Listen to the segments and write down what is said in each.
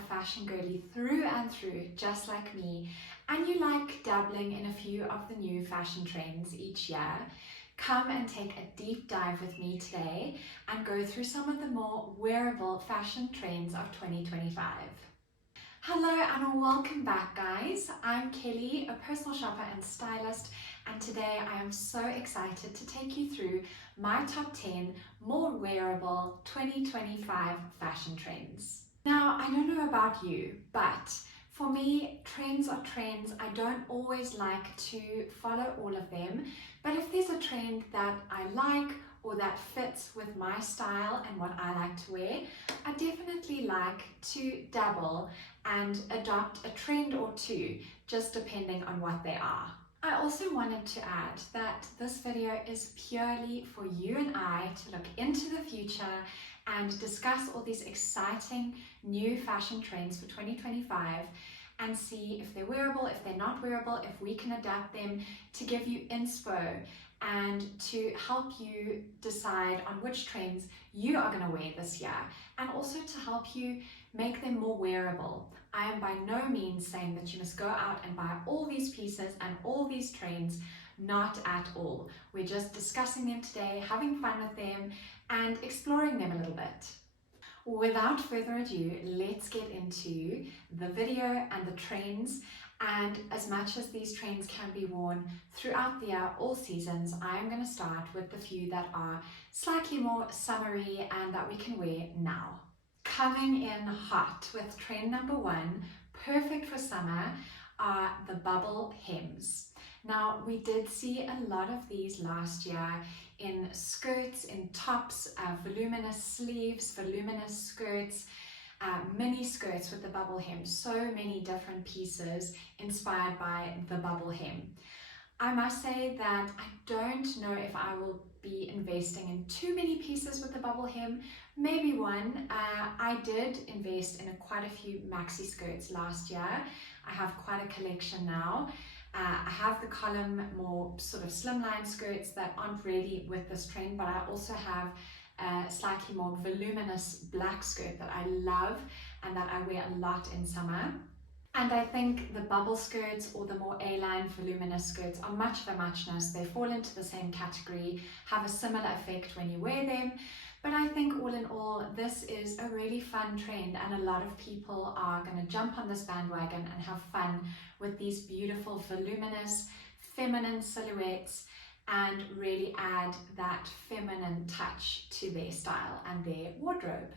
a fashion girly through and through, just like me, and you like dabbling in a few of the new fashion trends each year, come and take a deep dive with me today and go through some of the more wearable fashion trends of 2025. Hello and welcome back, guys. I'm Kelly, a personal shopper and stylist, and today I am so excited to take you through my top 10 more wearable 2025 fashion trends. Now, I don't know about you, but for me, trends are trends. I don't always like to follow all of them, but if there's a trend that I like or that fits with my style and what I like to wear, I definitely like to dabble and adopt a trend or two, just depending on what they are. I also wanted to add that this video is purely for you and I to look into the future and discuss all these exciting new fashion trends for 2025 and see if they're wearable, if they're not wearable, if we can adapt them to give you inspo and to help you decide on which trends you are going to wear this year, and also to help you make them more wearable. I am by no means saying that you must go out and buy all these pieces and all these trends, not at all. We're just discussing them today, having fun with them and exploring them a little bit. Without further ado, let's get into the video and the trends. And as much as these trends can be worn throughout the year, all seasons, I am going to start with the few that are slightly more summery and that we can wear now. Coming in hot with trend number 1, perfect for summer, are the bubble hems. Now, we did see a lot of these last year in skirts, in tops, voluminous sleeves, voluminous skirts, mini skirts with the bubble hem. So many different pieces inspired by the bubble hem. I must say that I don't know if I will be investing in too many pieces with the bubble hem. Maybe one. I did invest in quite a few maxi skirts last year. I have quite a collection now. I have the column more sort of slimline skirts that aren't really with this trend, but I also have a slightly more voluminous black skirt that I love and that I wear a lot in summer. And I think the bubble skirts or the more A-line voluminous skirts are much of a muchness. They fall into the same category, have a similar effect when you wear them. But I think all in all, this is a really fun trend and a lot of people are going to jump on this bandwagon and have fun with these beautiful voluminous feminine silhouettes and really add that feminine touch to their style and their wardrobe.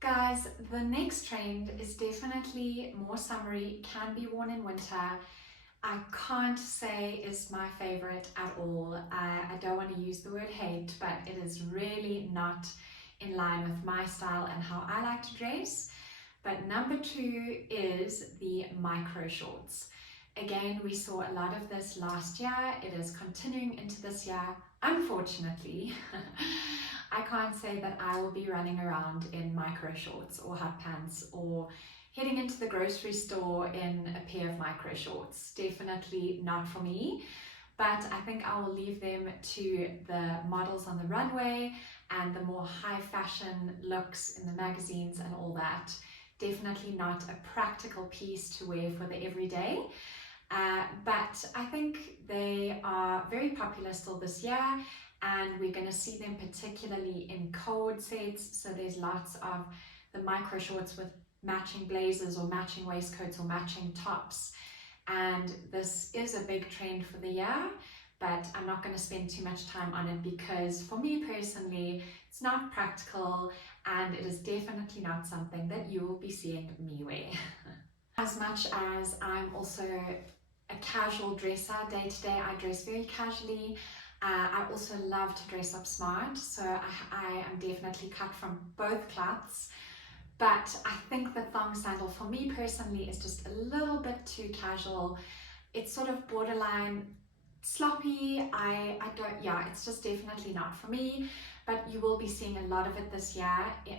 Guys, the next trend is definitely more summery, can be worn in winter. I can't say is my favorite at all. I don't want to use the word hate, but it is really not in line with my style and how I like to dress. But number 2 is the micro shorts. Again, we saw a lot of this last year. It is continuing into this year. Unfortunately, I can't say that I will be running around in micro shorts or hot pants or heading into the grocery store in a pair of micro shorts. Definitely not for me, but I think I will leave them to the models on the runway and the more high fashion looks in the magazines and all that. Definitely not a practical piece to wear for the everyday. But I think they are very popular still this year, and we're going to see them particularly in cold sets. So there's lots of the micro shorts with matching blazers or matching waistcoats or matching tops, and this is a big trend for the year, but I'm not going to spend too much time on it because for me personally it's not practical and it is definitely not something that you will be seeing me wear. As much as I'm also a casual dresser, day to day I dress very casually. I also love to dress up smart, so I am definitely cut from both cloths. But I think the thong sandal for me personally is just a little bit too casual. It's sort of borderline sloppy. It's just definitely not for me. But you will be seeing a lot of it this year,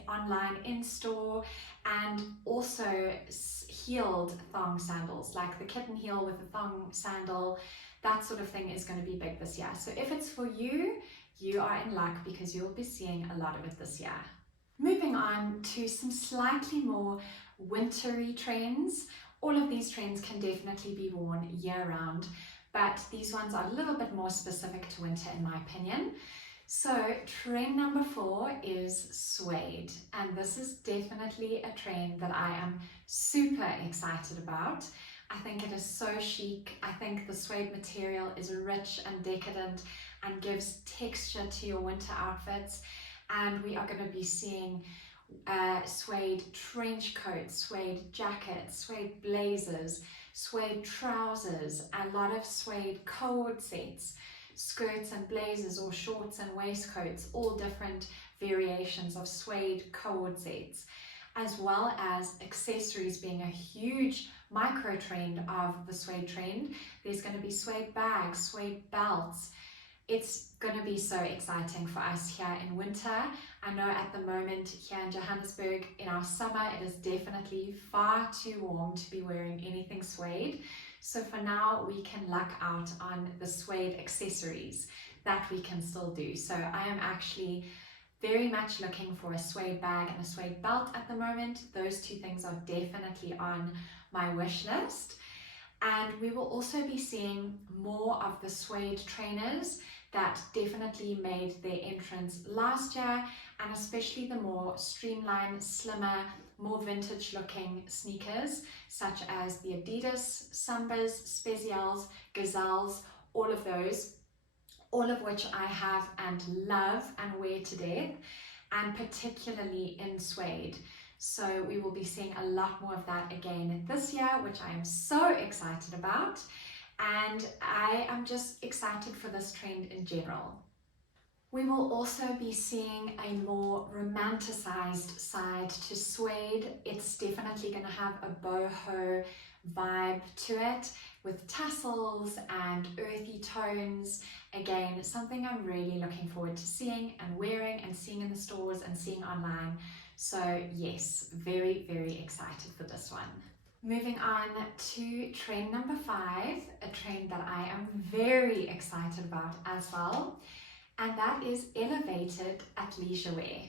online, in store, and also heeled thong sandals, like the kitten heel with the thong sandal. That sort of thing is going to be big this year. So if it's for you, you are in luck because you'll be seeing a lot of it this year. Moving on to some slightly more wintry trends. All of these trends can definitely be worn year-round, but these ones are a little bit more specific to winter in my opinion. So trend number 4 is suede, and this is definitely a trend that I am super excited about. I think it is so chic. I think the suede material is rich and decadent and gives texture to your winter outfits, and we are going to be seeing suede trench coats, suede jackets, suede blazers, suede trousers, a lot of suede cord sets, skirts and blazers or shorts and waistcoats, all different variations of suede cord sets, as well as accessories being a huge micro trend of the suede trend. There's going to be suede bags, suede belts. It's going to be so exciting for us here in winter. I know at the moment here in Johannesburg in our summer it is definitely far too warm to be wearing anything suede. So for now we can luck out on the suede accessories that we can still do. So I am actually very much looking for a suede bag and a suede belt at the moment. Those two things are definitely on my wish list. And we will also be seeing more of the suede trainers that definitely made their entrance last year, and especially the more streamlined, slimmer, more vintage looking sneakers such as the Adidas Sambas, Spezials, Gazelles, all of those, all of which I have and love and wear to death, and particularly in suede. So we will be seeing a lot more of that again this year, which I am so excited about. And I am just excited for this trend in general. We will also be seeing a more romanticized side to suede. It's definitely going to have a boho vibe to it with tassels and earthy tones. Again, something I'm really looking forward to seeing and wearing and seeing in the stores and seeing online. So yes, very, very excited for this one. Moving on to trend number 5, a trend that I am very excited about as well, and that is elevated athleisure wear.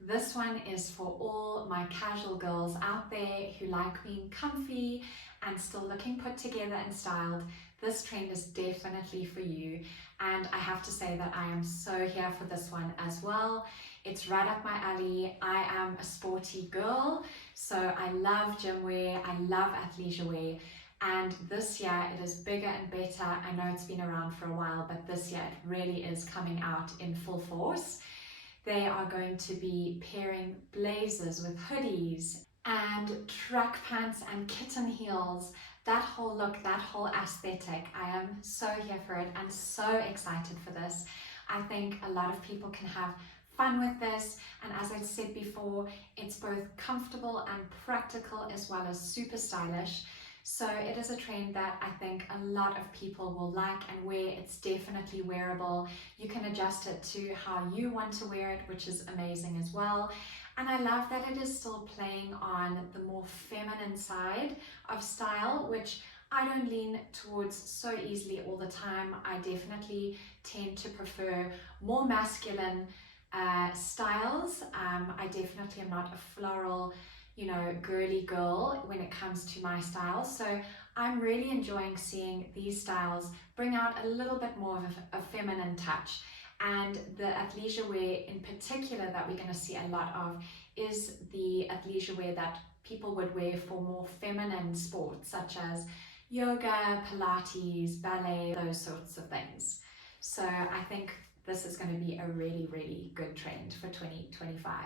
This one is for all my casual girls out there who like being comfy and still looking put together and styled. This trend is definitely for you, and I have to say that I am so here for this one as well. It's right up my alley. I am a sporty girl, so I love gym wear, I love athleisure wear, and this year it is bigger and better. I know it's been around for a while, but this year it really is coming out in full force. They are going to be pairing blazers with hoodies and track pants and kitten heels. That whole look, that whole aesthetic, I am so here for it and so excited for this. I think a lot of people can have fun with this, and as I said before, it's both comfortable and practical as well as super stylish. So it is a trend that I think a lot of people will like and wear. It's definitely wearable. You can adjust it to how you want to wear it, which is amazing as well. And I love that it is still playing on the more feminine side of style, which I don't lean towards so easily all the time. I definitely tend to prefer more masculine styles. I definitely am not a floral, girly girl when it comes to my style. So I'm really enjoying seeing these styles bring out a little bit more of a feminine touch. And the athleisure wear in particular that we're going to see a lot of is the athleisure wear that people would wear for more feminine sports such as yoga, Pilates, ballet, those sorts of things. So I think this is going to be a really, really good trend for 2025.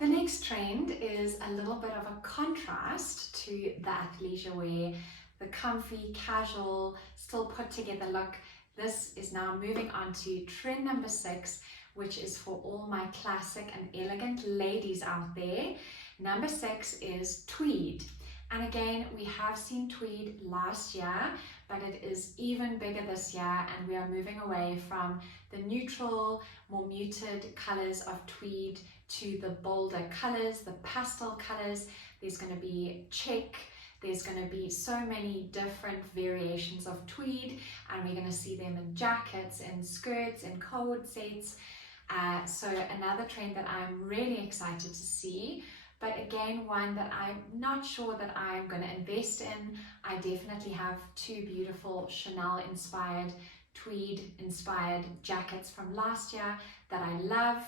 The next trend is a little bit of a contrast to the athleisure wear, the comfy, casual, still put together look. This is now moving on to trend number 6, which is for all my classic and elegant ladies out there. Number 6 is tweed. And again, we have seen tweed last year, but it is even bigger this year, and we are moving away from the neutral, more muted colors of tweed to the bolder colors, the pastel colors. There's going to be check, there's going to be so many different variations of tweed, and we're going to see them in jackets, in skirts, in cord sets. So another trend that I'm really excited to see, but again, one that I'm not sure that I'm going to invest in. I definitely have two beautiful Chanel inspired, tweed inspired jackets from last year that I love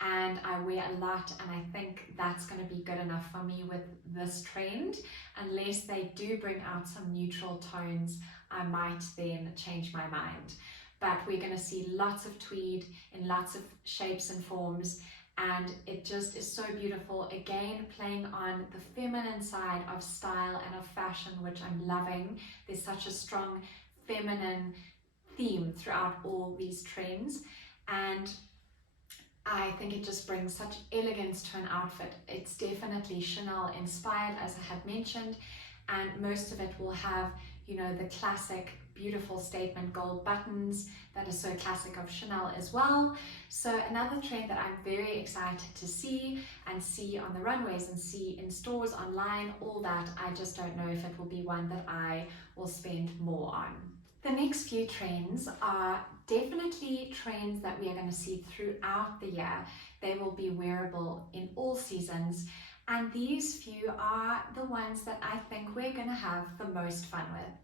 and I wear a lot, and I think that's going to be good enough for me with this trend. Unless they do bring out some neutral tones, I might then change my mind. But we're going to see lots of tweed in lots of shapes and forms, and it just is so beautiful. Again, playing on the feminine side of style and of fashion, which I'm loving. There's such a strong feminine theme throughout all these trends, and I think it just brings such elegance to an outfit. It's definitely Chanel inspired, as I had mentioned, and most of it will have, you know, the classic beautiful statement gold buttons that is so classic of Chanel as well. So another trend that I'm very excited to see on the runways and see in stores, online, all that. I just don't know if it will be one that I will spend more on. The next few trends are definitely trends that we are going to see throughout the year. They will be wearable in all seasons, and these few are the ones that I think we're going to have the most fun with.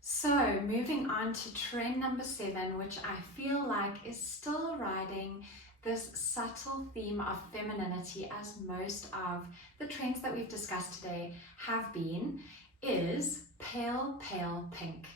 So moving on to trend number 7, which I feel like is still riding this subtle theme of femininity as most of the trends that we've discussed today have been, is pale pink.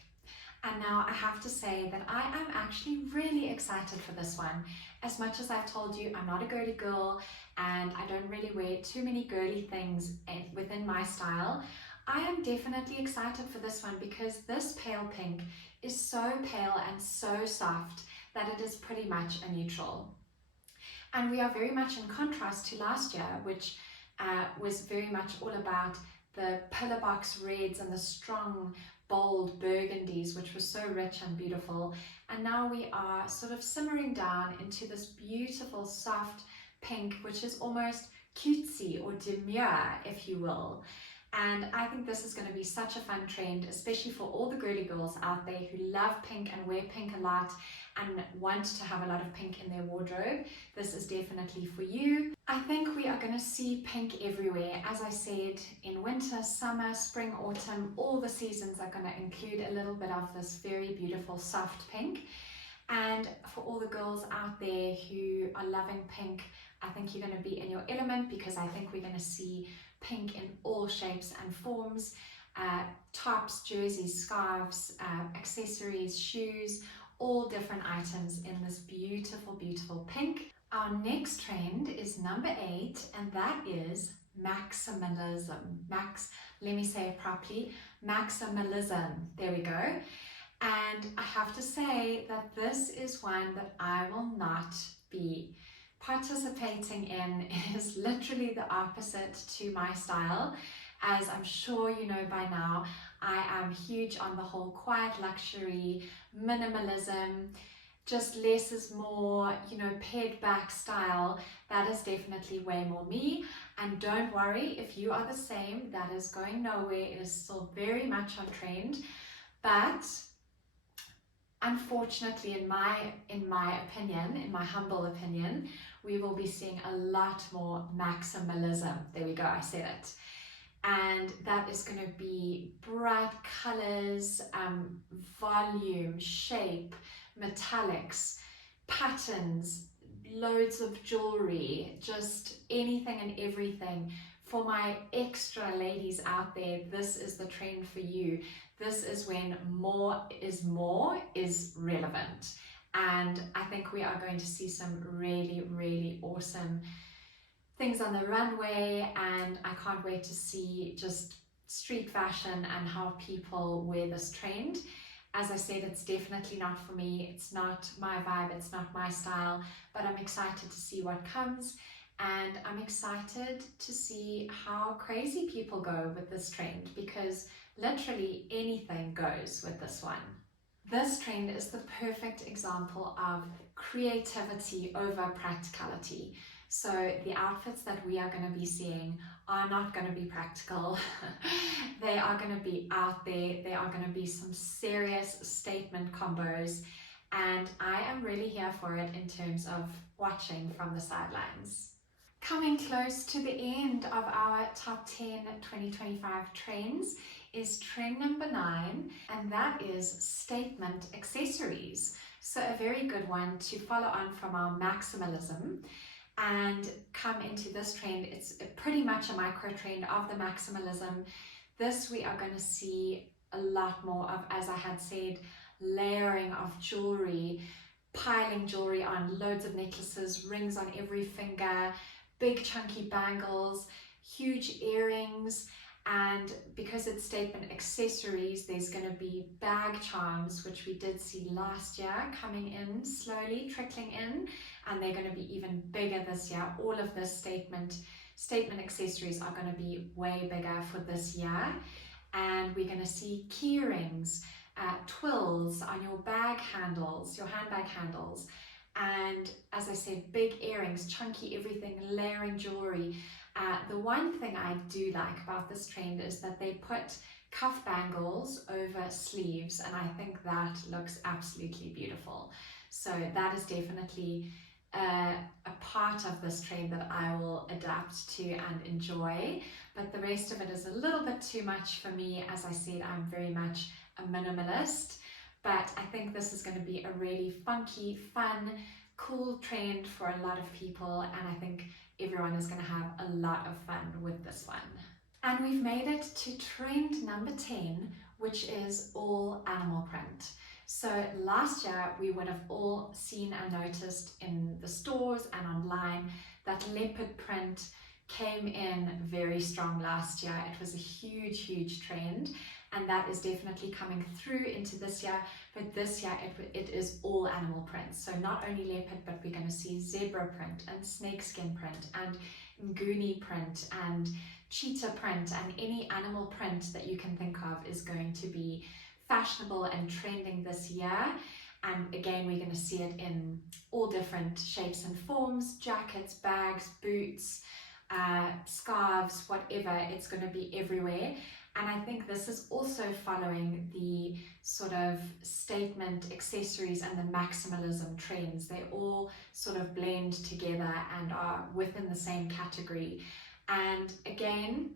And now I have to say that I am actually really excited for this one. As much as I've told you I'm not a girly girl and I don't really wear too many girly things within my style, I am definitely excited for this one because this pale pink is so pale and so soft that it is pretty much a neutral. And we are very much in contrast to last year, which was very much all about the pillar box reds and the strong bold burgundies, which was so rich and beautiful. And now we are sort of simmering down into this beautiful soft pink, which is almost cutesy or demure, if you will. And I think this is going to be such a fun trend, especially for all the girly girls out there who love pink and wear pink a lot and want to have a lot of pink in their wardrobe. This is definitely for you. I think we are going to see pink everywhere. As I said, in winter, summer, spring, autumn, all the seasons are going to include a little bit of this very beautiful soft pink. And for all the girls out there who are loving pink, I think you're going to be in your element because I think we're going to see pink in all shapes and forms, tops, jerseys, scarves, accessories, shoes, all different items in this beautiful, beautiful pink. Our next trend is number 8, and that is maximalism. Let me say it properly, maximalism. There we go. And I have to say that this is one that I will not be participating in. It is literally the opposite to my style. As I'm sure you know by now, I am huge on the whole quiet luxury, minimalism, just less is more, you know, pared back style. That is definitely way more me. And don't worry, if you are the same, that is going nowhere. It is still very much on trend. But unfortunately, in my opinion, in my humble opinion, we will be seeing a lot more maximalism. There we go, I said it. And that is going to be bright colors, volume, shape, metallics, patterns, loads of jewelry, just anything and everything. For my extra ladies out there, this is the trend for you. This is when more is relevant. And I think we are going to see some really, really awesome things on the runway, and I can't wait to see just street fashion and how people wear this trend. As I said, it's definitely not for me. It's not my vibe. It's not my style, but I'm excited to see what comes. And I'm excited to see how crazy people go with this trend, because literally anything goes with this one. This trend is the perfect example of creativity over practicality. So the outfits that we are going to be seeing are not going to be practical. They are going to be out there. They are going to be some serious statement combos. And I am really here for it in terms of watching from the sidelines. Coming close to the end of our top 10 2025 trends is trend number 9, and that is statement accessories. So a very good one to follow on from our maximalism and come into this trend. It's pretty much a micro trend of the maximalism. This we are going to see a lot more of, as I had said, layering of jewelry, piling jewelry on, loads of necklaces, rings on every finger, big chunky bangles, huge earrings, and because it's statement accessories, there's going to be bag charms, which we did see last year, coming in slowly, trickling in, and they're going to be even bigger this year. All of this statement accessories are going to be way bigger for this year, and we're going to see key rings, twills on your bag handles, your handbag handles, and as I said, big earrings, chunky everything, layering jewelry. The one thing I do like about this trend is that they put cuff bangles over sleeves, and I think that looks absolutely beautiful. So that is definitely a part of this trend that I will adapt to and enjoy, but the rest of it is a little bit too much for me. As I said, I'm very much a minimalist, but I think this is going to be a really funky, fun, cool trend for a lot of people, and I think everyone is going to have a lot of fun with this one. And we've made it to trend number 10, which is all animal print. So last year we would have all seen and noticed in the stores and online that leopard print came in very strong last year. It was a huge trend, and that is definitely coming through into this year. But this year it is all animal print. So not only leopard, but we're going to see zebra print and snakeskin print and nguni print and cheetah print, and any animal print that you can think of is going to be fashionable and trending this year. And again, we're going to see it in all different shapes and forms: jackets, bags, boots, scarves, whatever. It's going to be everywhere. And I think this is also following the sort of statement accessories and the maximalism trends. They all sort of blend together and are within the same category. And again,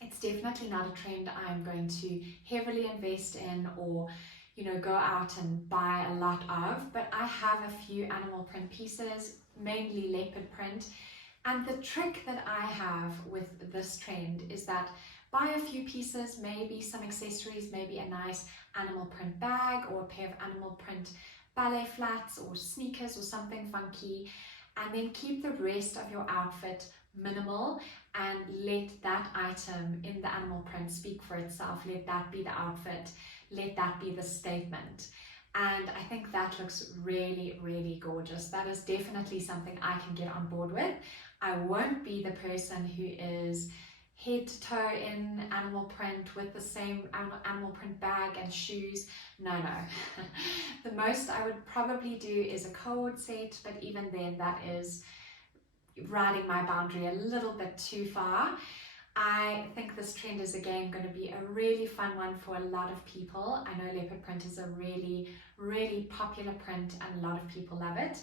it's definitely not a trend I'm going to heavily invest in or, you know, go out and buy a lot of, but I have a few animal print pieces, mainly leopard print. And the trick that I have with this trend is that buy a few pieces, maybe some accessories, maybe a nice animal print bag or a pair of animal print ballet flats or sneakers or something funky, and then keep the rest of your outfit minimal and let that item in the animal print speak for itself. Let that be the outfit, let that be the statement. And I think that looks really gorgeous. That is definitely something I can get on board with. I won't be the person who is head to toe in animal print with the same animal print bag and shoes. No. The most I would probably do is a cord set, but even then that is riding my boundary a little bit too far. I think this trend is again going to be a really fun one for a lot of people. I know leopard print is a really popular print and a lot of people love it.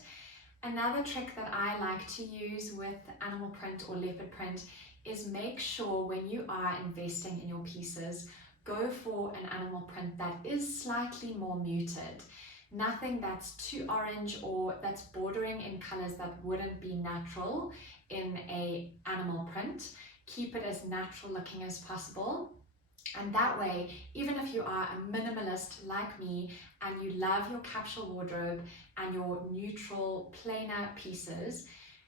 Another trick that I like to use with animal print or leopard print is make sure when you are investing in your pieces, go for an animal print that is slightly more muted. Nothing that's too orange or that's bordering in colors that wouldn't be natural in an animal print. Keep it as natural looking as possible. And that way, even if you are a minimalist like me and you love your capsule wardrobe and your neutral plainer pieces,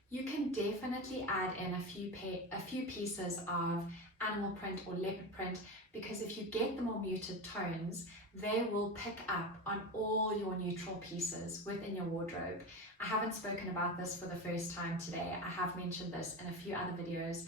you can definitely add in a few pieces of animal print or leopard print, because if you get the more muted tones, they will pick up on all your neutral pieces within your wardrobe. I haven't spoken about this for the first time today. I have mentioned this in a few other videos,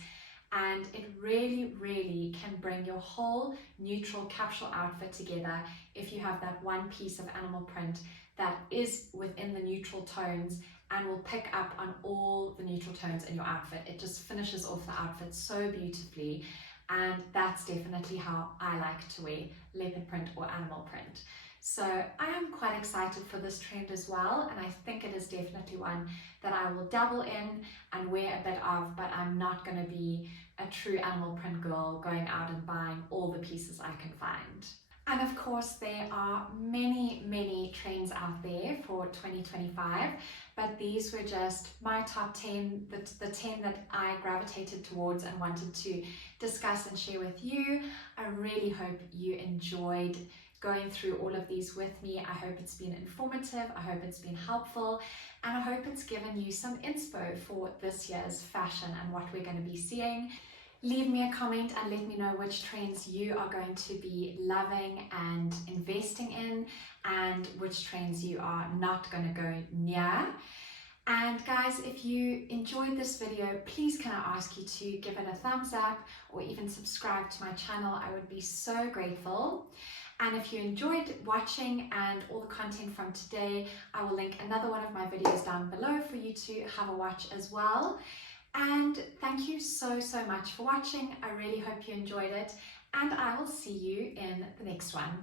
and it really can bring your whole neutral capsule outfit together if you have that one piece of animal print that is within the neutral tones and will pick up on all the neutral tones in your outfit. It just finishes off the outfit so beautifully. and that's definitely how I like to wear leopard print or animal print. So I am quite excited for this trend as well, and I think it is definitely one that I will dabble in and wear a bit of, but I'm not going to be a true animal print girl going out and buying all the pieces I can find. And of course, there are many trends out there for 2025, but these were just my top 10, the 10 that I gravitated towards and wanted to discuss and share with you. I really hope you enjoyed going through all of these with me. I hope it's been informative, I hope it's been helpful, and I hope it's given you some inspo for this year's fashion and what we're going to be seeing. Leave me a comment and let me know which trends you are going to be loving and investing in, and which trends you are not going to go near. And guys, if you enjoyed this video, please can I ask you to give it a thumbs up or even subscribe to my channel. I would be so grateful. And if you enjoyed watching and all the content from today, I will link another one of my videos down below for you to have a watch as well. And thank you so much for watching. I really hope you enjoyed it, and I will see you in the next one.